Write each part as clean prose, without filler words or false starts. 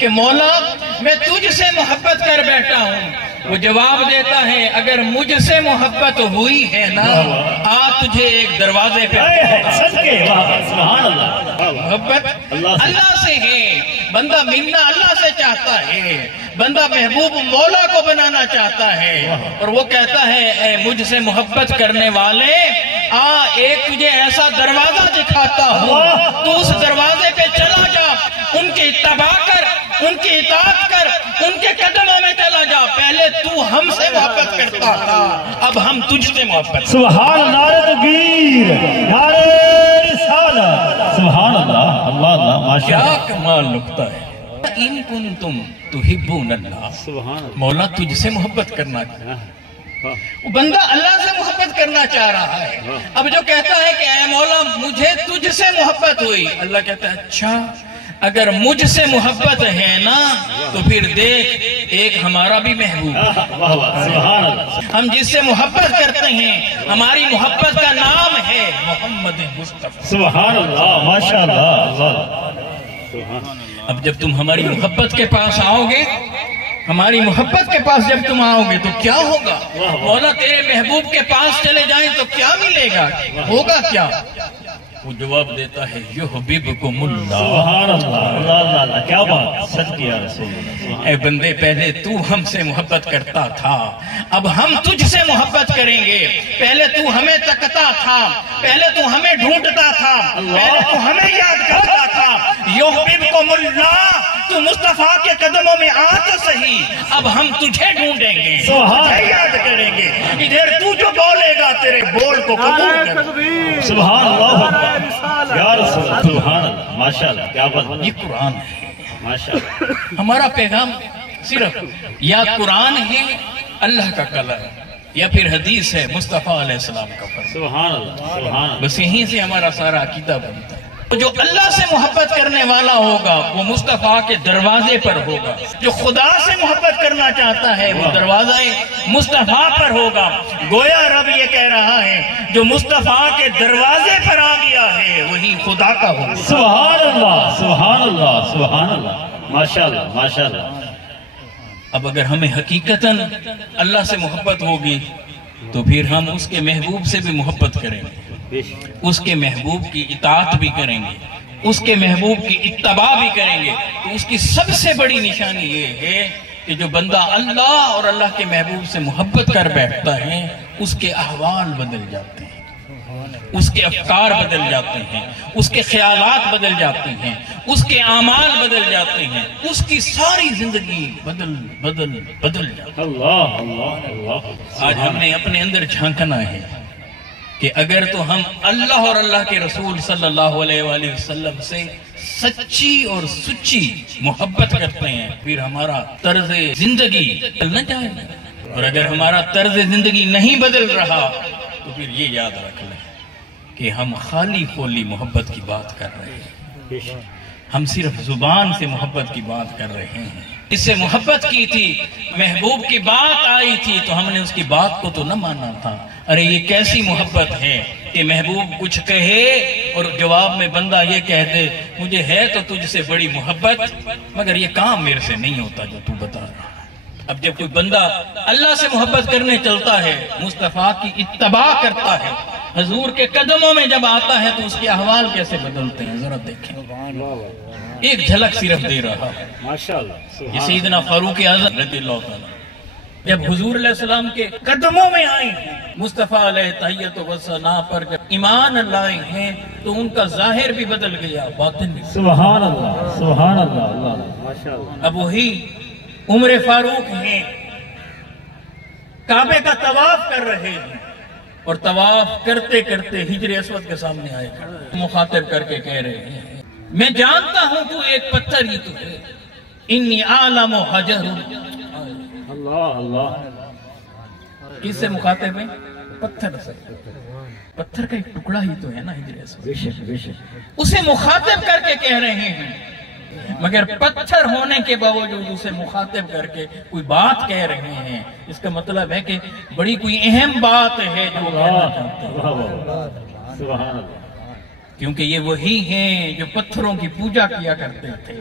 کہ مولا میں تجھ سے محبت کر بیٹھا ہوں. وہ جواب دیتا ہے اگر مجھ سے محبت ہوئی ہے نا تجھے ایک دروازے پہ محبت اللہ سے ہے. بندہ ملنا اللہ سے چاہتا ہے, بندہ محبوب مولا کو بنانا چاہتا ہے, اور وہ کہتا ہے اے مجھ سے محبت کرنے والے ایک تجھے ایسا دروازہ دکھاتا ہوں, تو اس دروازے پہ چلا جا, ان کی اتباع کر, ان کی اطاعت کر, ان کے قدموں میں چلا جا. پہلے تو ہم سے محبت کرتا تھا, اب ہم تجھ سے محبت. سبحان اللہ, نعرہ تکبیر, نعرہ رسالت, سبحان اللہ, اللہ اللہ, ماشاءاللہ. کیا کمال نکتہ ہے. ان کنتم تحبون اللہ, مولا تجھ سے محبت کرنا چاہتا ہے. وہ بندہ اللہ سے محبت کرنا چاہ رہا ہے. اب جو کہتا ہے کہ اے مولا مجھے تجھ سے محبت ہوئی, اللہ کہتا ہے اچھا اگر مجھ سے محبت ہے نا تو پھر دیکھ ایک ہمارا بھی محبوب, ہم جس سے محبت کرتے ہیں ہماری محبت کا نام ہے محمد مصطفیٰ. سبحان اللہ, ماشاءاللہ. اب جب تم ہماری محبت کے پاس آؤ گے, ہماری محبت کے پاس جب تم آؤ گے تو کیا ہوگا؟ مولا تیرے محبوب کے پاس چلے جائیں تو کیا ملے گا, ہوگا کیا؟ وہ جواب دیتا ہے یحببکم اللہ. سبحان اللہ, اللہ اللہ, کیا بات, سچ کیا رسول اللہ. اے بندے پہلے تو ہم سے محبت کرتا تھا, اب ہم تجھ سے محبت کریں گے. پہلے تو ہمیں تکتا تھا, پہلے تو ہمیں ڈھونڈتا تھا, پہلے تو ہمیں یاد کرتا تھا. یحببکم اللہ, تو مصطفیٰ کے قدموں میں آ تو صحیح, اب ہم تجھے ڈھونڈیں گے, تجھے یاد کریں گے. ادھر تو جو بولے گا تیرے بول کو قبول کر. سبحان اللہ یا رسول اللہ, سبحان اللہ, ماشاءاللہ, کیا بات. یہ قرآن ہے ماشاءاللہ. ہمارا پیغام صرف یا قرآن ہے اللہ کا کلام, یا پھر حدیث ہے مصطفیٰ علیہ السلام کا فرمان. سبحان اللہ, سبحان اللہ. بس یہیں سے ہمارا سارا عقیدہ بنتا ہے. جو اللہ سے محبت کرنے والا ہوگا وہ مصطفیٰ کے دروازے پر ہوگا. جو خدا سے محبت کرنا چاہتا ہے وہ دروازہ مصطفیٰ پر ہوگا. گویا رب یہ کہہ رہا ہے جو مصطفیٰ کے دروازے پر آ گیا ہے وہی خدا کا ہوگا. سبحان اللہ, سبحان اللہ, سبحان اللہ, ماشاءاللہ, ماشاءاللہ. اب اگر ہمیں حقیقتاً اللہ سے محبت ہوگی تو پھر ہم اس کے محبوب سے بھی محبت کریں گے, اس کے محبوب کی اطاعت بھی کریں گے, اس کے محبوب کی اتباع بھی کریں گے. تو اس کی سب سے بڑی نشانی یہ ہے کہ جو بندہ اللہ اور اللہ کے محبوب سے محبت کر بیٹھتا ہے اس کے احوال بدل جاتے ہیں, اس کے افکار بدل جاتے ہیں, اس کے خیالات بدل جاتے ہیں, اس کے اعمال بدل جاتے ہیں, اس کی ساری زندگی بدل جاتی ہے. اللہ اللہ اللہ. آج ہم نے اپنے اندر جھانکنا ہے کہ اگر تو ہم اللہ اور اللہ کے رسول صلی اللہ علیہ وآلہ وسلم سے سچی اور سچی محبت کرتے ہیں پھر ہمارا طرز زندگی بدلنا چاہیے. اور اگر ہمارا طرز زندگی نہیں بدل رہا تو پھر یہ یاد رکھ لیں کہ ہم خالی خولی محبت کی بات کر رہے ہیں, ہم صرف زبان سے محبت کی بات کر رہے ہیں. اس سے محبت کی تھی, محبوب کی بات آئی تھی تو ہم نے اس کی بات کو تو نہ مانا تھا. ارے یہ کیسی محبت ہے کہ محبوب کچھ کہے اور جواب میں بندہ یہ کہہ دے مجھے ہے تو تجھ سے بڑی محبت مگر یہ کام میرے سے نہیں ہوتا جو تو بتا رہا. اب جب کوئی بندہ اللہ سے محبت کرنے چلتا ہے, مصطفیٰ کی اتباع کرتا ہے, حضور کے قدموں میں جب آتا ہے تو اس کے احوال کیسے بدلتے ہیں ذرا دیکھیں. ایک جھلک صرف دے رہا ہے. ماشاءاللہ. یہ سیدنا فاروق اعظم رضی اللہ تعالیٰ جب حضور علیہ السلام کے قدموں میں آئے ہیں, مصطفیٰ علیہ تحیت و ثنا پر جب ایمان لائے ہیں تو ان کا ظاہر بھی بدل گیا, باطن بھی. سبحان اللہ, سبحان اللہ, اللہ, ماشاءاللہ. اب وہی عمر فاروق ہیں, کعبے کا طواف کر رہے ہیں اور طواف کرتے کرتے حجر اسود کے سامنے آئے, مخاطب کر کے کہہ رہے ہیں میں جانتا ہوں تو ایک پتھر ہی تو ہے, انی عالم حجر. اللہ اللہ. کس سے مخاطب ہیں؟ پتھر سے. پتھر کا ایک ٹکڑا ہی تو ہے نا حجر اسود, بے شک, بے شک. اسے مخاطب کر کے کہہ رہے ہیں مگر پتھر ہونے کے باوجود اسے مخاطب کر کے کوئی بات کہہ رہے ہیں. اس کا مطلب ہے کہ بڑی کوئی اہم بات ہے جو کہنا چاہتے ہیں. سبحان اللہ. کیونکہ یہ وہی ہیں جو پتھروں کی پوجا کیا کرتے تھے،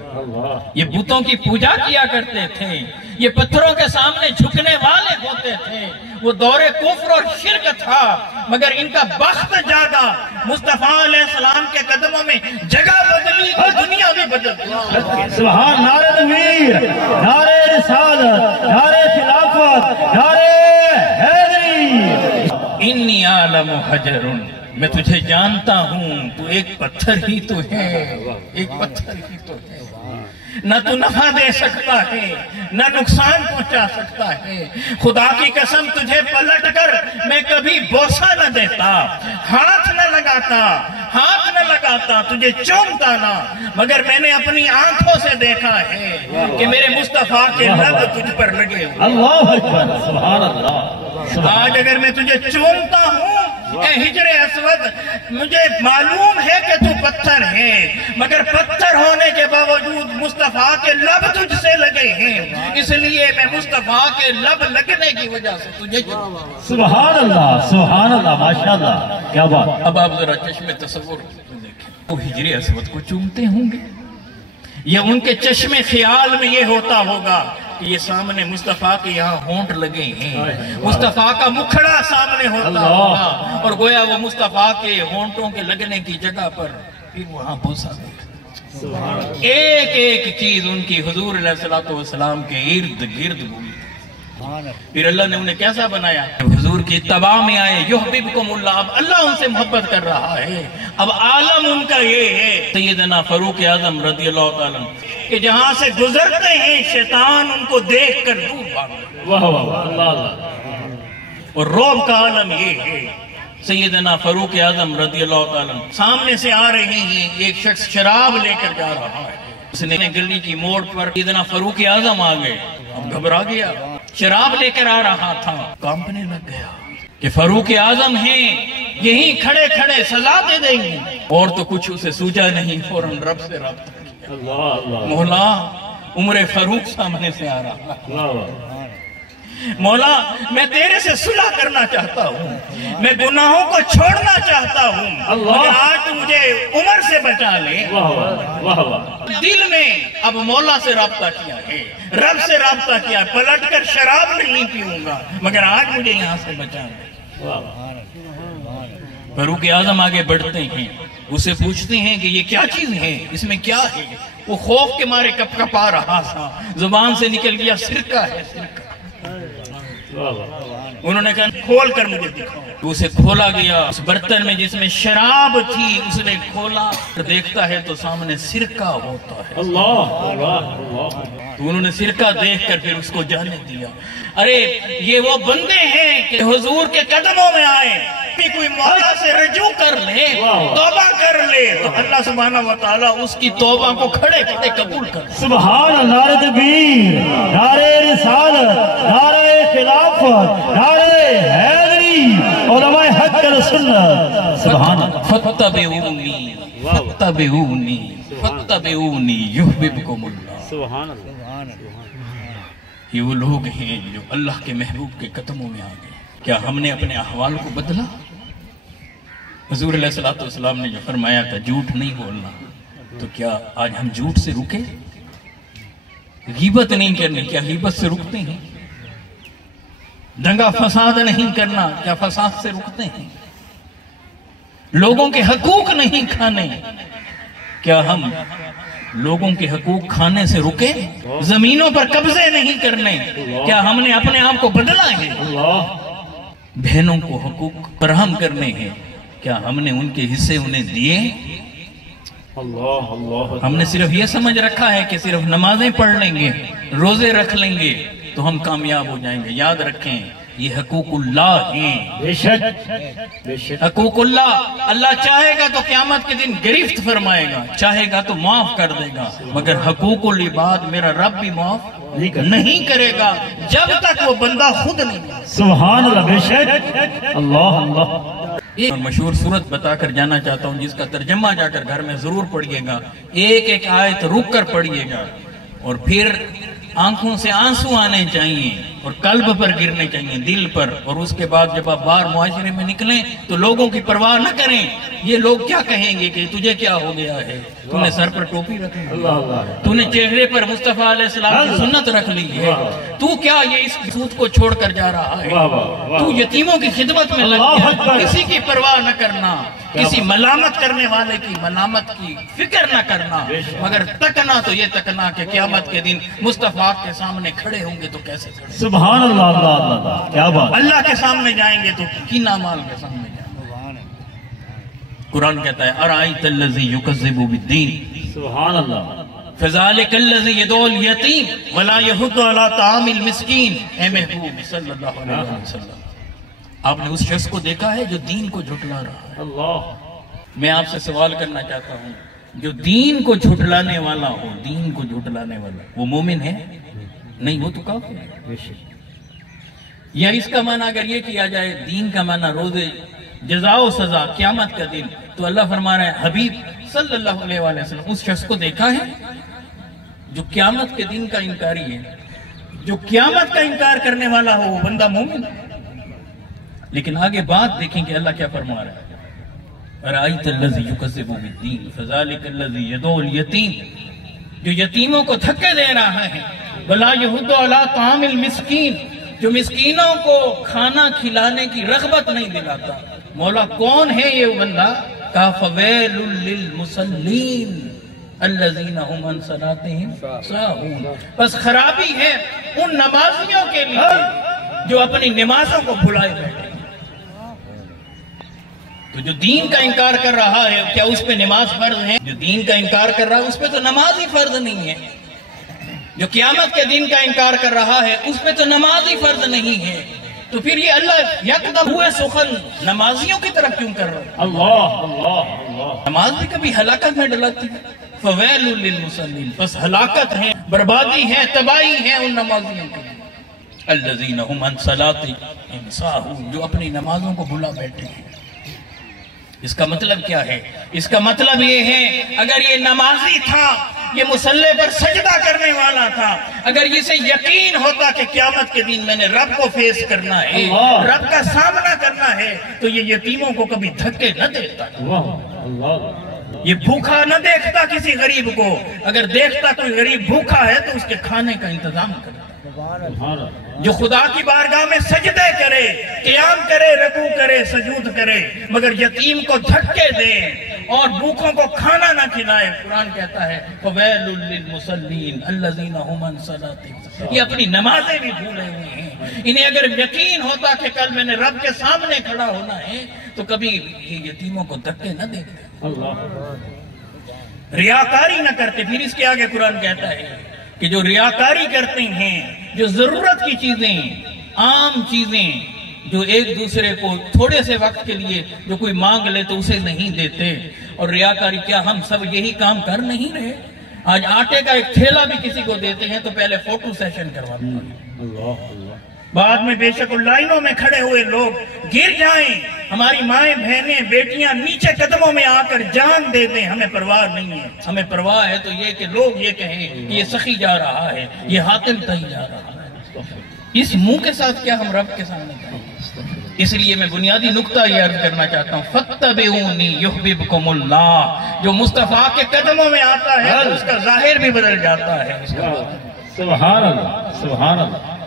یہ بتوں کی پوجا کیا کرتے تھے، یہ پتھروں کے سامنے جھکنے والے ہوتے تھے۔ وہ دور کفر اور شرک تھا، مگر ان کا بخت جاگا، مصطفیٰ علیہ السلام کے قدموں میں جگہ بدلی تو دنیا بھی بدل گئی۔ سبحان نعرہ تکبیر، نعرہ رسالت، نعرہ خلافت، نعرہ حیدری۔ انی عالم حجر، میں تجھے جانتا ہوں، تو ایک پتھر ہی تو ہے، ایک پتھر ہی تو ہے۔ نہ تو نفع دے سکتا ہے، نہ نقصان پہنچا سکتا ہے۔ خدا کی قسم تجھے پلٹ کر میں کبھی بوسہ نہ دیتا، ہاتھ نہ لگاتا، تجھے چومتا نہ، مگر میں نے اپنی آنکھوں سے دیکھا ہے کہ میرے مصطفیٰ کے لب تجھ پر لگے ہوئے۔ اللہ اکبر، سبحان اللہ۔ آج اگر میں تجھے چومتا ہوں اے ہجر اسود، مجھے معلوم ہے کہ تو پتھر ہے، مگر پتھر ہونے کے باوجود مصطفیٰ کے لب تجھ سے لگے ہیں، اس لیے میں مصطفیٰ کے لب لگنے کی وجہ سے تجھے سبحان اللہ، سبحان اللہ، ماشاءاللہ، کیا بات۔ اب آپ ذرا چشم تصور دیکھیں، وہ ہجر اسود کو چومتے ہوں گے، یا ان کے چشم خیال میں یہ ہوتا ہوگا کہ یہ سامنے مصطفیٰ کے یہاں ہونٹ لگے ہیں، مصطفیٰ کا مکھڑا سامنے ہوتا ہوگا، اور گویا وہ مصطفیٰ کے ہونٹوں کے لگنے کی جگہ پر پھر وہاں بوسہ دیکھا، ایک ایک چیز ان کی حضور علیہ السلام کے ارد گرد گھومی۔ پھر اللہ نے انہیں کیسا بنایا؟ حضور کی اتباع میں آئے، یحببکم اللہ، اب اللہ ان سے محبت کر رہا ہے۔ اب عالم ان کا یہ ہے، سیدنا فاروق اعظم رضی اللہ تعالیٰ کہ جہاں سے گزرتے ہیں شیطان ان کو دیکھ کر دور بھاگتا، واہ واہ واہ، اللہ اللہ۔ اور رعب کا عالم یہ ہے، سیدنا فاروق اعظم رضی اللہ تعالیٰ سامنے سے آ رہے ہیں، ایک شخص شراب لے کر جا رہا ہے، اس نے گلی کی موڑ پر سیدنا فاروق اعظم آ گئے، اب گھبرا گیا، شراب لے کر آ رہا تھا، کانپنے لگ گیا کہ فاروق اعظم ہیں، یہیں کھڑے کھڑے سزا دے دیں گے، اور تو کچھ اسے سوچا نہیں، فوراً رب سے رابطہ کیا، اللہ اللہ، مولا عمر فاروق سامنے سے آ رہا، اللہ، مولا میں تیرے سے صلح کرنا چاہتا ہوں، میں گناہوں کو چھوڑنا چاہتا ہوں، مگر آج تو مجھے عمر سے بچا لے۔ واہ واہ، واہ واہ، دل میں اب مولا سے رابطہ کیا ہے، رب سے رابطہ کیا، پلٹ کر شراب نہیں پیوں گا، مگر آج مجھے یہاں سے بچا لے۔ فاروق اعظم آگے بڑھتے ہیں، اسے پوچھتے ہیں کہ یہ کیا چیز ہے، اس میں کیا ہے؟ وہ خوف کے مارے کپ کپا رہا تھا، زبان سے نکل گیا سرکہ ہے، سرکہ۔ انہوں نے کہا کھول کر مجھے دکھاؤ، تو اسے کھولا گیا، اس برتن میں جس میں شراب تھی اس نے کھولا، دیکھتا ہے تو سامنے سرکہ ہوتا ہے، اللہ اللہ، تو انہوں نے سرکہ دیکھ کر پھر اس کو جانے دیا۔ ارے یہ وہ بندے ہیں کہ حضور کے قدموں میں آئے، کوئی مولا سے رجوع کر لے، توبہ کر لے، تو اللہ سبحانہ وتعالیٰ اس کی توبہ کو کھڑے کھڑے قبول کر۔ سبحان اللہ، نعرہ تکبیر، نعرہ رسالت، نعرہ خلافت، نعرہ حیدری، علماء حق و سنت، سبحان اللہ۔ فاتبعونی فاتبعونی فاتبعونی یحببکم اللہ۔ سبحان اللہ، یہ وہ لوگ ہیں جو اللہ کے محبوب کے قدموں میں آ گئے۔ کیا ہم نے اپنے احوال کو بدلا؟ حضور علیہ السلام نے جو فرمایا تھا جھوٹ نہیں بولنا، تو کیا آج ہم جھوٹ سے رکے؟ غیبت نہیں کرنی، کیا غیبت سے رکتے ہیں؟ دنگا فساد نہیں کرنا، کیا فساد سے رکتے ہیں؟ لوگوں کے حقوق نہیں کھانے، کیا ہم لوگوں کے حقوق کھانے سے رکے؟ زمینوں پر قبضے نہیں کرنے، کیا ہم نے اپنے آپ کو بدلا ہے؟ بہنوں کو حقوق فراہم کرنے ہیں، کیا ہم نے ان کے حصے انہیں دیے؟ ہم نے صرف یہ سمجھ رکھا ہے کہ صرف نمازیں پڑھ لیں گے، روزے رکھ لیں گے تو ہم کامیاب ہو جائیں گے۔ یاد رکھیں یہ حقوق اللہ ہیں، بے شک، حقوق اللہ۔ اللہ چاہے گا تو قیامت کے دن گرفت فرمائے گا، چاہے گا تو معاف کر دے گا، مگر حقوق العباد میرا رب بھی معاف نہیں کرے گا جب تک وہ بندہ خود نہیں۔ سبحان اللہ، بے شک، اللہ اللہ۔ ایک مشہور سورت بتا کر جانا چاہتا ہوں جس کا ترجمہ جا کر گھر میں ضرور پڑھیے گا، ایک ایک آیت رک کر پڑھیے گا، اور پھر آنکھوں سے آنسو آنے چاہیے اور قلب پر گرنے چاہیے، دل پر، اور اس کے بعد جب آپ باہر معاشرے میں نکلیں تو لوگوں کی پرواہ نہ کریں، یہ لوگ کیا کہیں گے کہ تجھے کیا ہو گیا ہے، تو نے سر پر ٹوپی رکھی ہے، تو نے چہرے پر مصطفیٰ علیہ السلام کی سنت رکھ لی ہے، تو کیا یہ اس سود کو چھوڑ کر جا رہا ہے، تو یتیموں کی خدمت میں لگ گیا، کسی کی پرواہ نہ کرنا، کسی ملامت کرنے والے کی ملامت کی فکر نہ کرنا، مگر تکنا تو یہ تکنا کہ قیامت کے دن مصطفیٰ کے سامنے کھڑے ہوں گے تو کیسے کھڑے، سبحان اللہ، اللہ اللہ، کیا بات، اللہ کے سامنے جائیں گے تو کینا مال کے سامنے جائیں گے۔ قرآن کہتا ہے ارائیت الذی یکذب بالدین، سبحان اللہ، فذالک الذی یدعو الیتیم ولا یحض علی طعام المسکین۔ اے محبوب صلی اللہ علیہ وسلم، آپ نے اس شخص کو دیکھا ہے جو دین کو جھٹلا رہا ہے؟ اللہ، میں آپ سے سوال کرنا چاہتا ہوں، جو دین کو جھٹلانے والا ہو، دین کو جھٹلانے والا، وہ مومن ہے؟ نہیں، وہ تو کافر ہے۔ یا اس کا معنی اگر یہ کیا جائے، دین کا معنی روزے جزا و سزا، قیامت کا دن، تو اللہ فرما رہا ہے حبیب صلی اللہ علیہ وسلم اس شخص کو دیکھا ہے جو قیامت کے دن کا انکاری ہے، جو قیامت کا انکار کرنے والا ہو وہ بندہ مومن ہے۔ لیکن آگے بات دیکھیں کہ اللہ کیا فرما رہا ہے، ارائیت الذی یکذب بالدین فذالک الذی یدعو الیتیم، جو یتیموں کو دھکے دے رہا ہے، ولا یحض علی طعام المسکین، جو مسکینوں کو کھانا کھلانے کی رغبت نہیں دلاتا۔ مولا کون ہے یہ بندہ؟ کہا فویل للمصلین الذین هم عن صلاتهم ساہون، بس خرابی ہے ان نمازیوں کے لیے جو اپنی نمازوں کو بھلائے بیٹھے۔ تو جو دین کا انکار کر رہا ہے، کیا اس پہ نماز فرض ہے؟ جو دین کا انکار کر رہا ہے اس پہ تو نماز ہی فرض نہیں ہے۔ جو قیامت کے دن کا انکار کر رہا ہے اس پہ تو نماز ہی فرض نہیں ہے، تو پھر یہ اللہ یکدم ہوئے سخن نمازیوں کی طرف کیوں کر رہا ہے؟ اللہ اللہ اللہ، نماز بھی کبھی ہلاکت میں ڈلاتی ہے۔ فویل للمصلین، بس ہلاکت ہے، بربادی ہے، تباہی ہے ان نمازیوں کے لیے، الذین هم عن صلاتهم ساہون، جو اپنی نمازوں کو بھلا بیٹھے ہیں۔ اس کا مطلب کیا ہے؟ اس کا مطلب یہ ہے اگر یہ نمازی تھا، یہ مصلی پر سجدہ کرنے والا تھا، اگر اسے یقین ہوتا کہ قیامت کے دن میں نے رب کو فیس کرنا ہے، رب کا سامنا کرنا ہے، تو یہ یتیموں کو کبھی دھکے نہ دیتا، یہ بھوکا نہ دیکھتا کسی غریب کو، اگر دیکھتا کوئی غریب بھوکا ہے تو اس کے کھانے کا انتظام کرتا۔ جو خدا کی بارگاہ میں سجدے کرے، قیام کرے، رکوع کرے، سجود کرے، مگر یتیم کو دھکے دے اور بھوکوں کو کھانا نہ کھلائے، قرآن کہتا ہے فویل للمصلین الذین هم عن صلاتهم، یہ اپنی نمازیں بھی بھولے ہوئے ہیں۔ انہیں اگر یقین ہوتا کہ کل میں نے رب کے سامنے کھڑا ہونا ہے تو کبھی یہ یتیموں کو دھکے نہ دیتے، ریاکاری نہ کرتے۔ پھر اس کے آگے قرآن کہتا ہے کہ جو ریاکاری کرتے ہیں، جو ضرورت کی چیزیں، عام چیزیں، جو ایک دوسرے کو تھوڑے سے وقت کے لیے جو کوئی مانگ لے تو اسے نہیں دیتے، اور ریاکاری، کیا ہم سب یہی کام کر نہیں رہے؟ آج آٹے کا ایک تھیلا بھی کسی کو دیتے ہیں تو پہلے فوٹو سیشن کرواتے ہیں، بعد میں بے شک لائنوں میں کھڑے ہوئے لوگ گر جائیں، ہماری مائیں، بہنیں، بیٹیاں نیچے قدموں میں آ کر جان دے دیں، ہمیں پرواہ نہیں ہے۔ ہمیں پرواہ ہے تو یہ کہ لوگ یہ کہیں کہ یہ سخی جا رہا ہے، یہ حاتم تہی جا رہا ہے۔ اس منہ کے ساتھ کیا ہم رب کے سامنے جائیں؟ اس لیے میں بنیادی نقطہ یہ عرض کرنا چاہتا ہوں، فَاتَّبِعُونِي يُحْبِبْكُمُ اللَّهُ، جو مصطفیٰ کے قدموں میں آتا ہے تو اس کا ظاہر بھی بدل جاتا ہے۔ سبحان اللہ، سبحان اللہ۔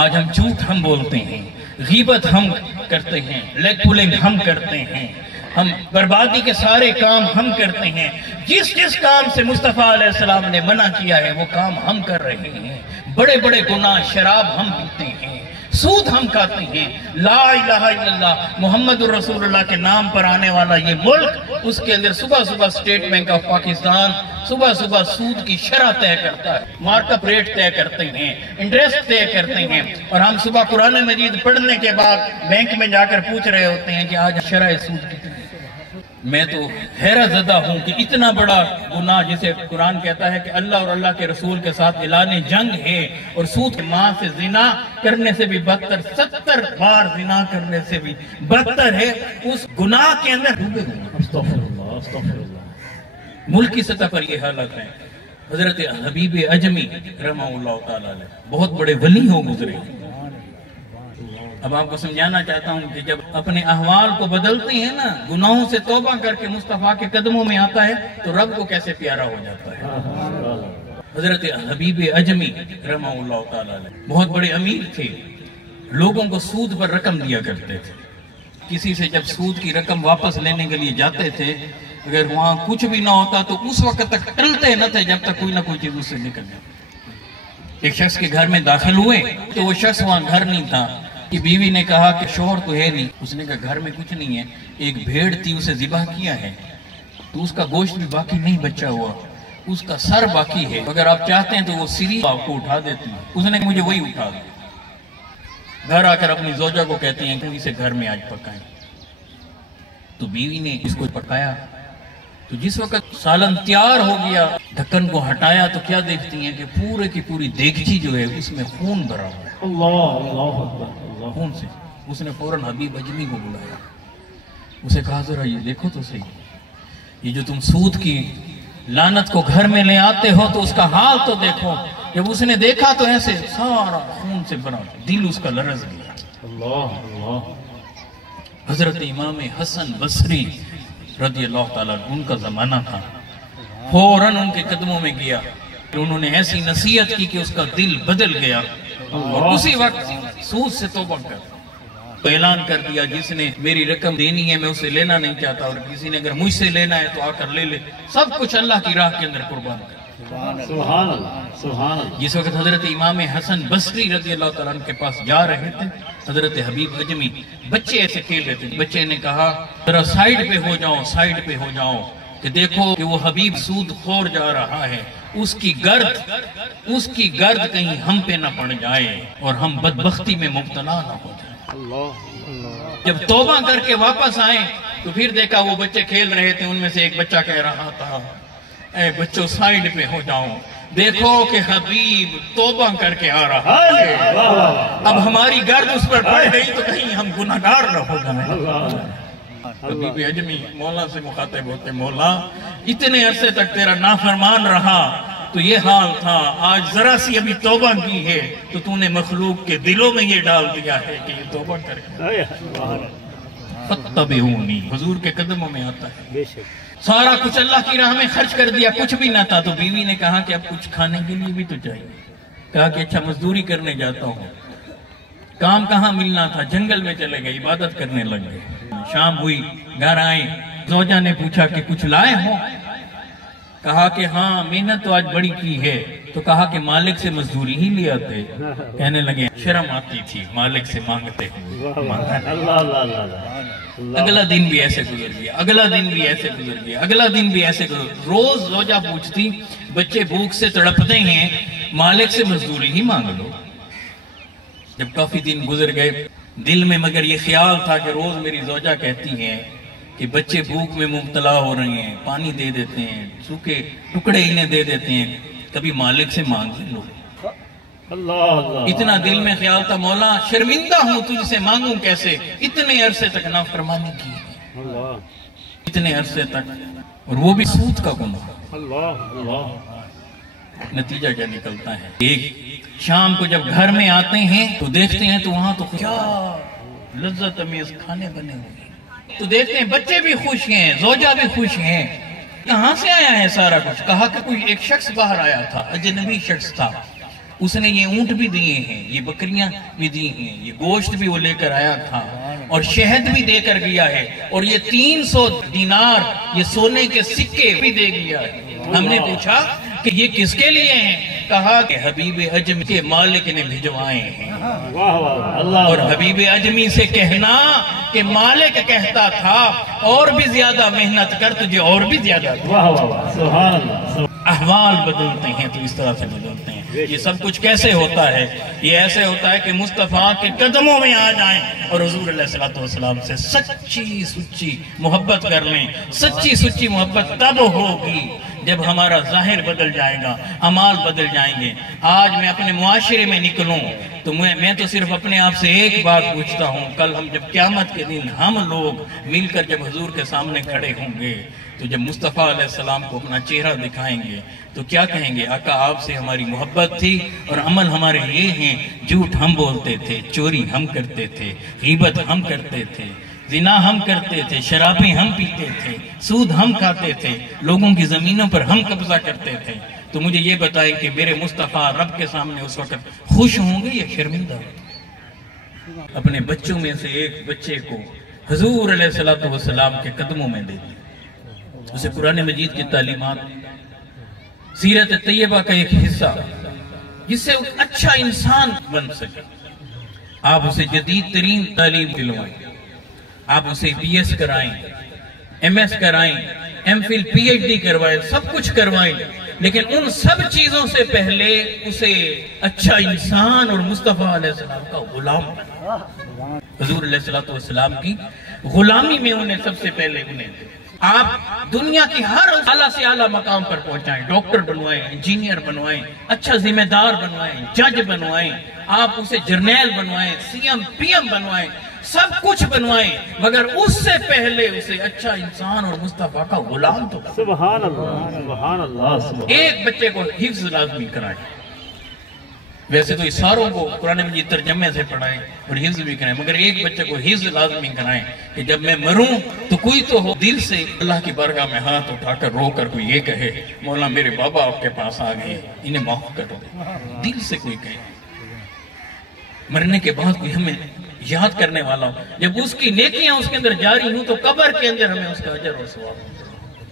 آج ہم جھوٹ ہم بولتے ہیں، غیبت ہم کرتے ہیں، لیگ پولنگ ہم کرتے ہیں، ہم بربادی کے سارے کام ہم کرتے ہیں۔ جس جس کام سے مصطفیٰ علیہ السلام نے منع کیا ہے وہ کام ہم کر رہے ہیں۔ بڑے بڑے گناہ، شراب ہم پیتے ہیں، سود ہم کھاتے ہیں، لا الہ الا اللہ محمد الرسول اللہ کے نام پر آنے والا یہ ملک، اس کے اندر صبح صبح اسٹیٹ بینک آف پاکستان صبح صبح سود کی شرح طے کرتا ہے، مارکپ ریٹ طے کرتے ہیں، انٹریسٹ طے کرتے ہیں، اور ہم صبح قرآن مجید پڑھنے کے بعد بینک میں جا کر پوچھ رہے ہوتے ہیں کہ آج شرح سود کتنی ہے۔ میں تو حیرت زدہ ہوں کہ اتنا بڑا گناہ جسے قرآن کہتا ہے کہ اللہ اور اللہ کے رسول کے ساتھ اعلان جنگ ہے، اور سود ماں سے زنا کرنے سے بھی بدتر، 70 بار زنا کرنے سے بھی بدتر ہے، اس گناہ کے اندر ڈوبے ہوئے۔ استغفر اللہ، استغفر اللہ۔ ملک کی سطح پر یہ حالت ہے۔ حضرت حبیب اجمی رحمہ اللہ تعالیٰ بہت بڑے ولی ہو گزرے. اب آپ کو سمجھانا چاہتا ہوں کہ جب اپنے احوال کو بدلتے ہیں نا، گناہوں سے توبہ کر کے مصطفیٰ کے قدموں میں آتا ہے تو رب کو کیسے پیارا ہو جاتا ہے. حضرت حبیب اجمی رحمہ اللہ تعالیٰ بہت بڑے امیر تھے. لوگوں کو سود پر رقم دیا کرتے تھے. کسی سے جب سود کی رقم واپس لینے کے لیے جاتے تھے، اگر وہاں کچھ بھی نہ ہوتا تو اس وقت تک ٹلتے نہ تھے جب تک کوئی نہ کوئی چیز اس سے نکل جائے. ایک شخص کے گھر میں داخل ہوئے تو وہ شخص وہاں گھر نہیں تھا. کہ بیوی نے کہا کہ شوہر تو ہے نہیں. اس نے کہا گھر میں کچھ نہیں ہے، ایک بھیڑ تھی اسے ذبح کیا ہے تو اس کا گوشت بھی باقی نہیں بچا ہوا، اس کا سر باقی ہے، اگر آپ چاہتے ہیں تو وہ سری آپ کو اٹھا دیتی. اس نے مجھے وہی اٹھا دیا. گھر آ کر اپنی زوجہ کو کہتی ہیں کہ اسے گھر میں آج پکائیں. تو بیوی نے اس کو پکایا تو جس وقت سالن تیار ہو گیا، ڈھکن کو ہٹایا تو کیا دیکھتی ہیں کہ پورے کی پوری دیگچی جو ہے اس میں خون بھرا ہوا ہے. اللہ خون سے. اس نے فوراً حبیب اجمی کو بلایا. اسے کہا ذرا یہ دیکھو تو صحیح، یہ جو تم سود کی لعنت کو گھر میں لے آتے ہو تو اس کا حال تو دیکھو. جب اس نے دیکھا تو ایسے سارا خون سے بھرا، دل اس کا لرز گیا. اللہ. حضرت امام حسن بصری رضی اللہ تعالیٰ ان کا زمانہ تھا. فوراً ان کے قدموں میں گیا. انہوں نے ایسی نصیحت کی کہ اس کا دل بدل گیا اور اسی وقت سود سے توبہ کر تو اعلان کر دیا جس نے میری رقم دینی ہے میں اسے لینا نہیں چاہتا، اور کسی نے اگر مجھ سے لینا ہے تو آ کر لے لے. سب کچھ اللہ کی راہ کے اندر قربان کر. سبحان اللہ سبحان اللہ. جس وقت حضرت امام حسن بصری رضی اللہ تعالیٰ عنہ کے پاس جا رہے تھے، حضرت حبیب اجمی بچے ایسے کھیل رہے تھے. بچے نے کہا ذرا سائیڈ پہ ہو جاؤ، سائیڈ پہ ہو جاؤ کہ دیکھو کہ وہ حبیب سود خور جا رہا ہے، اس کی گرد کہیں ہم پہ نہ پڑ جائے اور ہم بدبختی میں مبتلا نہ ہو جائے. جب توبہ کر کے واپس آئے تو پھر دیکھا وہ بچے کھیل رہے تھے. ان میں سے ایک بچہ کہہ رہا تھا اے بچوں سائیڈ پہ ہو جاؤ، دیکھو کہ حبیب توبہ کر کے آ رہا ہے، اب ہماری گرد اس پر پڑ گئی تو کہیں ہم گناہگار نہ ہو جائیں. حبیب اجمی مولا سے مخاطب ہوتے، مولا اتنے عرصے تک تیرا نافرمان رہا تو یہ حال تھا، آج ذرا سی ابھی توبہ کی ہے تو نے مخلوق کے دلوں میں یہ ڈال دیا ہے کہ یہ توبہ کر کے فتبعونی حضور کے قدموں میں آتا ہے. سارا کچھ اللہ کی راہ میں خرچ کر دیا، کچھ بھی نہ تھا. تو بیوی نے کہا کہ اب کچھ کھانے کے لیے بھی تو چاہیے. کہا کہ اچھا مزدوری کرنے جاتا ہوں. کام کہاں ملنا تھا، جنگل میں چلے گئے، عبادت کرنے لگ گئے. شام ہوئی، گھر آئے، زوجہ نے پوچھا کہ کچھ لائے ہو؟ کہا کہ ہاں محنت تو آج بڑی کی ہے. تو کہا کہ مالک سے مزدوری ہی لے آتے. کہنے لگے شرم آتی تھی مالک سے مانگتے ہوئے. اگلا دن بھی ایسے گزر گیا، اگلا دن بھی ایسے گزر گیا، اگلا دن بھی ایسے گزر. روز زوجہ پوچھتی بچے بھوک سے تڑپتے ہیں، مالک سے مزدوری ہی مانگ لو. جب کافی دن گزر گئے دل میں مگر یہ خیال تھا کہ روز میری زوجہ کہتی ہیں کہ بچے بھوک میں مبتلا ہو رہے ہیں، پانی دے دیتے ہیں، سوکھے ٹکڑے انہیں دے دیتے ہیں، کبھی مالک سے مانگ لو. اتنا دل میں خیال تھا مولا شرمندہ ہوں تجھ سے مانگوں کیسے، اتنے عرصے تک نافرمانی کی ہے، اتنے عرصے تک، اور وہ بھی سود کا گناہ. نتیجہ کیا نکلتا ہے؟ ایک شام کو جب گھر میں آتے ہیں تو دیکھتے ہیں تو وہاں تو کیا لذت امیز کھانے بنے ہوئے. تو دیکھتے ہیں بچے بھی خوش ہیں، زوجہ بھی خوش ہیں. کہاں سے آیا ہے سارا کچھ؟ کہا کہ کوئی ایک شخص باہر آیا تھا، اجنبی شخص تھا، اس نے یہ اونٹ بھی دیے ہیں، یہ بکریاں بھی دی ہیں، یہ گوشت بھی وہ لے کر آیا تھا اور شہد بھی دے کر گیا ہے، اور یہ 300 دینار یہ سونے کے سکے بھی دے گیا ہے. ہم نے پوچھا کہ یہ کس کے لیے ہیں؟ کہا کہ حبیب اجمی کے مالک نے بھجوائے ہیں. اور حبیب اجمی سے کہنا کہ مالک کہتا تھا اور بھی زیادہ محنت کر تجھے اور بھی زیادہ. احوال بدلتے ہیں تو اس طرح سے بدلتے ہیں. یہ سب کچھ کیسے ہوتا ہے؟ یہ ایسے ہوتا ہے کہ مصطفیٰ کے قدموں میں آ جائیں اور حضور علیہ السلام سے سچی سچی محبت کر لیں. سچی سچی محبت تب ہوگی جب ہمارا ظاہر بدل جائے گا، اعمال بدل جائیں گے. آج میں اپنے معاشرے میں نکلوں تو میں تو صرف اپنے آپ سے ایک بات پوچھتا ہوں، کل ہم جب قیامت کے دن ہم لوگ مل کر جب حضور کے سامنے کھڑے ہوں گے تو جب مصطفیٰ علیہ السلام کو اپنا چہرہ دکھائیں گے تو کیا کہیں گے؟ آقا آپ سے ہماری محبت تھی اور عمل ہمارے یہ ہیں، جھوٹ ہم بولتے تھے، چوری ہم کرتے تھے، غیبت ہم کرتے تھے، زنا ہم کرتے تھے، شرابیں ہم پیتے تھے، سود ہم کھاتے تھے، لوگوں کی زمینوں پر ہم قبضہ کرتے تھے۔ تو مجھے یہ بتائیں کہ میرے مصطفیٰ رب کے سامنے اس وقت خوش ہوں گے یا شرمندہ؟ اپنے بچوں میں سے ایک بچے کو حضور علیہ السلام کے قدموں میں دے دی، اسے قرآن مجید کی تعلیمات، سیرت طیبہ کا ایک حصہ، جس سے اچھا انسان بن سکے۔ آپ اسے جدید ترین تعلیم دلوائیں، آپ اسے بی ایس کرائیں، ایم ایس کرائیں، M Phil P H D کروائیں، سب کچھ کروائیں، لیکن ان سب چیزوں سے پہلے اسے اچھا انسان اور مصطفیٰ علیہ السلام کا غلام بنا۔ حضور علیہ السلام کی غلامی میں انہیں سب سے پہلے آپ دنیا کی ہر اعلیٰ سے اعلیٰ مقام پر پہنچائیں، ڈاکٹر بنوائیں، انجینئر بنوائیں، اچھا ذمہ دار بنوائیں، جج بنوائیں، آپ اسے جرنیل بنوائیں، سی ایم پی ایم بنوائیں، سب کچھ بنوائیں، مگر اس سے پہلے اسے اچھا انسان اور مصطفیٰ کا غلام تو بنائیں۔ سبحان اللہ، سبحان اللہ۔ ایک بچے کو حفظ لازمی کرائیں، ویسے تو ساروں کو قرآن مجید ترجمے سے پڑھائیں اور حفظ بھی کرائیں، مگر ایک بچے کو حفظ لازمی کرائیں کہ جب میں مروں تو کوئی تو ہو دل سے اللہ کی بارگاہ میں ہاتھ اٹھا کر رو کر کوئی یہ کہے مولا میرے بابا آپ کے پاس آ گئے، انہیں معاف کر دو، دل سے کوئی کہے۔ مرنے کے بعد کوئی ہمیں یاد کرنے والا ہو، جب اس کی نیکیاں اس کے اندر جاری ہوں تو قبر کے اندر ہمیں اس کا اجر اور ثواب ہو۔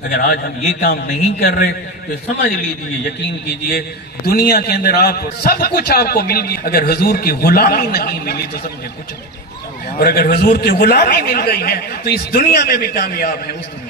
اگر آج ہم یہ کام نہیں کر رہے تو سمجھ لیجئے، یقین کیجئے، دنیا کے اندر آپ سب کچھ آپ کو مل گیا، اگر حضور کی غلامی نہیں ملی تو سمجھے کچھ نہیں، اور اگر حضور کی غلامی مل گئی ہے تو اس دنیا میں بھی کامیاب ہے، اس دنیا